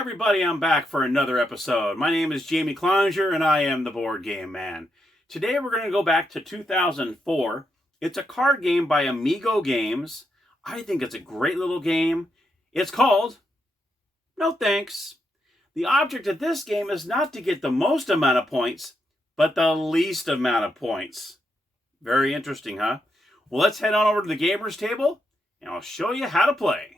everybody, I'm back for another episode. My name is Jamie Cloninger and I am the Board Game Man. Today we're going to go back to 2004. It's a card game by Amigo Games. I think it's a great little game. It's called No Thanks. The object of this game is not to get the most amount of points, but the least amount of points. Very interesting, huh? Well, let's head on over to the gamers table and I'll show you how to play.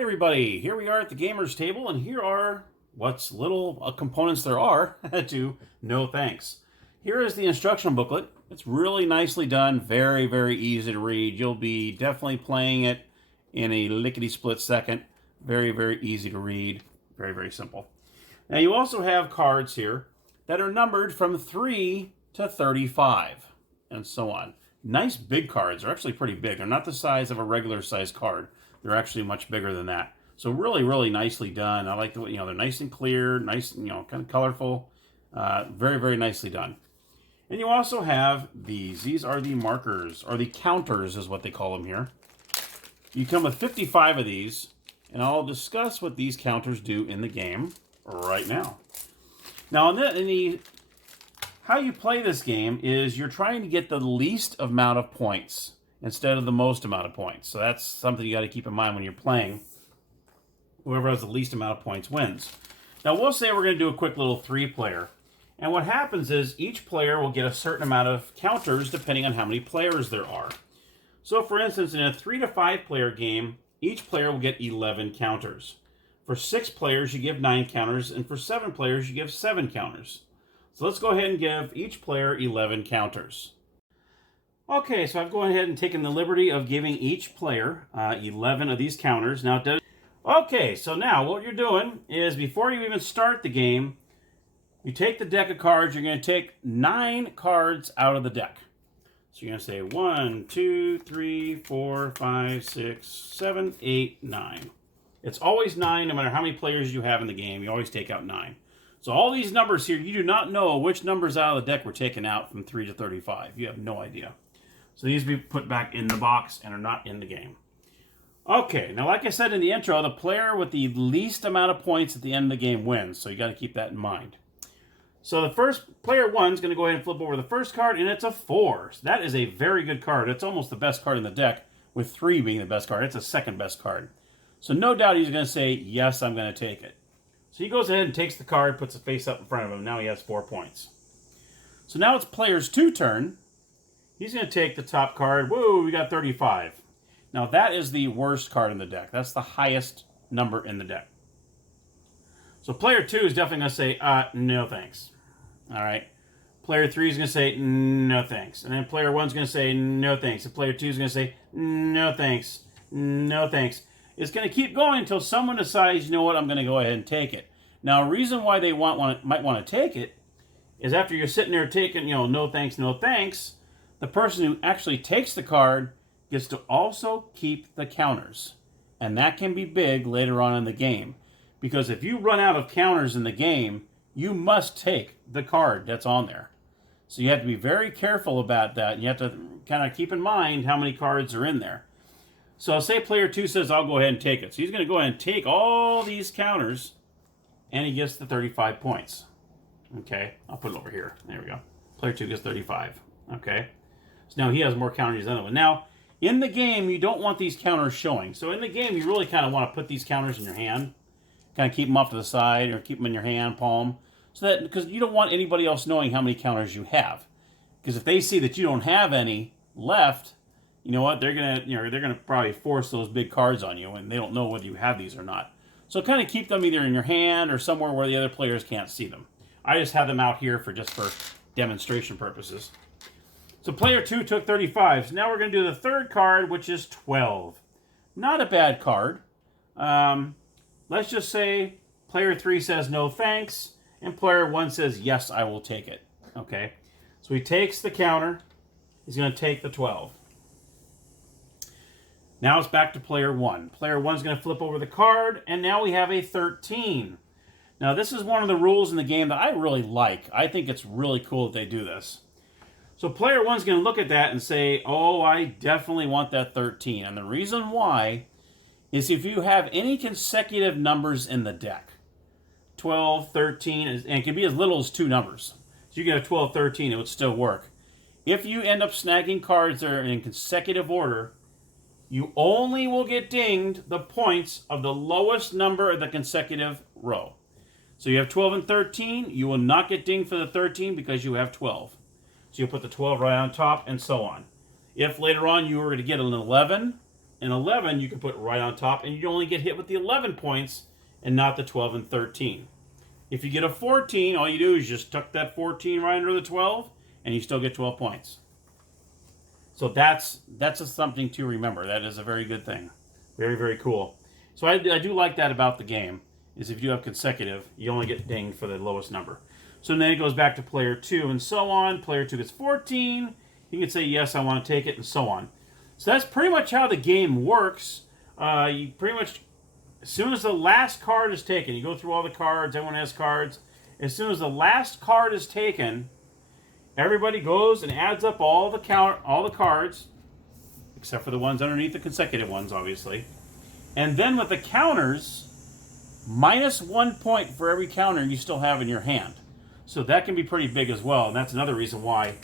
Everybody, here we are at the gamers table, and here are what's little components there are to No Thanks. Here is the instruction booklet. It's really nicely done, very, very easy to read. You'll be definitely playing it in a lickety-split second. Very, very easy to read, very, very simple. Now you also have cards here that are numbered from 3 to 35, and so on. Nice big cards. They're actually pretty big. They're not the size of a regular size card. They're actually much bigger than that. So really, really nicely done. I like the way, they're nice and clear, nice, kind of colorful. Very, very nicely done. And you also have these. These are the markers, or the counters is what they call them here. You come with 55 of these, and I'll discuss what these counters do in the game right now. Now, how you play this game is you're trying to get the least amount of points instead of the most amount of points. So that's something you got to keep in mind when you're playing. Whoever has the least amount of points wins. Now we'll say we're going to do a quick little 3-player. And what happens is each player will get a certain amount of counters depending on how many players there are. So for instance, in a 3 to 5 player game, each player will get 11 counters. For 6 players, you give 9 counters, and for 7 players, you give 7 counters. So let's go ahead and give each player 11 counters. Okay, so I've gone ahead and taken the liberty of giving each player 11 of these counters. Now, okay, so now what you're doing is before you even start the game, you take the deck of cards. You're going to take 9 cards out of the deck. So you're going to say 1, 2, 3, 4, 5, 6, 7, 8, 9. It's always 9 no matter how many players you have in the game. You always take out 9. So all these numbers here, you do not know which numbers out of the deck were taken out from 3 to 35. You have no idea. So these will be put back in the box and are not in the game. Okay, now like I said in the intro, the player with the least amount of points at the end of the game wins. So you got to keep that in mind. So the first player 1 is going to go ahead and flip over the first card, and it's a 4. So that is a very good card. It's almost the best card in the deck, with 3 being the best card. It's the second best card. So no doubt he's going to say, yes, I'm going to take it. So he goes ahead and takes the card, puts it face up in front of him. Now he has 4 points. So now it's player's 2 turn. He's going to take the top card. Whoa, we got 35. Now that is the worst card in the deck. That's the highest number in the deck. So player 2 is definitely going to say, no thanks. All right. Player 3 is going to say, no thanks. And then player 1 is going to say, no thanks. And player 2 is going to say, no thanks. No thanks. It's going to keep going until someone decides, you know what, I'm going to go ahead and take it. Now, a reason why they might want to take it is after you're sitting there taking, no thanks, no thanks, the person who actually takes the card gets to also keep the counters. And that can be big later on in the game. Because if you run out of counters in the game, you must take the card that's on there. So you have to be very careful about that. You have to kind of keep in mind how many cards are in there. So say player 2 says, I'll go ahead and take it. So he's going to go ahead and take all these counters, and he gets the 35 points. Okay, I'll put it over here. There we go. Player 2 gets 35. Okay. So now he has more counters than the other one. Now, in the game, you don't want these counters showing. So in the game, you really kind of want to put these counters in your hand. Kind of keep them off to the side or keep them in your hand, palm. So that, because you don't want anybody else knowing how many counters you have. Because if they see that you don't have any left, you know what? They're gonna probably force those big cards on you, and they don't know whether you have these or not. So kind of keep them either in your hand or somewhere where the other players can't see them. I just have them out here for demonstration purposes. So player 2 took 35. So now we're going to do the third card, which is 12. Not a bad card. Let's just say player 3 says no thanks, and player 1 says yes, I will take it. Okay. So he takes the counter, He's going to take the 12. Now it's back to player 1. Player 1 is going to flip over the card, and now we have a 13. Now this is one of the rules in the game that I really like. I think it's really cool that they do this. So player 1 is going to look at that and say, oh, I definitely want that 13. And the reason why is if you have any consecutive numbers in the deck, 12, 13, and it can be as little as 2 numbers. So you can have 12, 13, it would still work. If you end up snagging cards that are in consecutive order, you only will get dinged the points of the lowest number of the consecutive row. So you have 12 and 13, you will not get dinged for the 13 because you have 12. So you'll put the 12 right on top and so on. If later on you were to get an 11 you can put right on top and you only get hit with the 11 points and not the 12 and 13. If you get a 14, all you do is just tuck that 14 right under the 12 and you still get 12 points. So that's something to remember. That is a very good thing. Very, very cool. So I do like that about the game, is if you have consecutive, you only get dinged for the lowest number. So then it goes back to player 2 and so on. Player 2 gets 14. He can say, yes, I want to take it, and so on. So that's pretty much how the game works. You pretty much, as soon as the last card is taken, you go through all the cards, everyone has cards. As soon as the last card is taken, everybody goes and adds up all the cards, except for the ones underneath the consecutive ones, obviously. And then with the counters, -1 point for every counter you still have in your hand. So that can be pretty big as well, and that's another reason why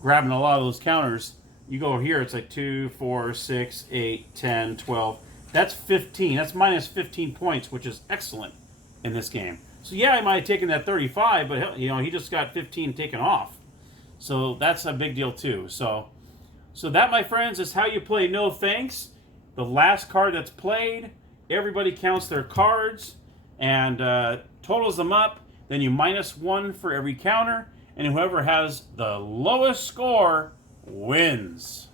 grabbing a lot of those counters, you go over here, it's like 2, 4, 6, 8, 10, 12. That's 15. That's -15 points, which is excellent in this game. So yeah, I might have taken that 35, but he just got 15 taken off. So that's a big deal too. So that, my friends, is how you play No Thanks. The last card that's played, everybody counts their cards and totals them up. Then you -1 for every counter, and whoever has the lowest score wins.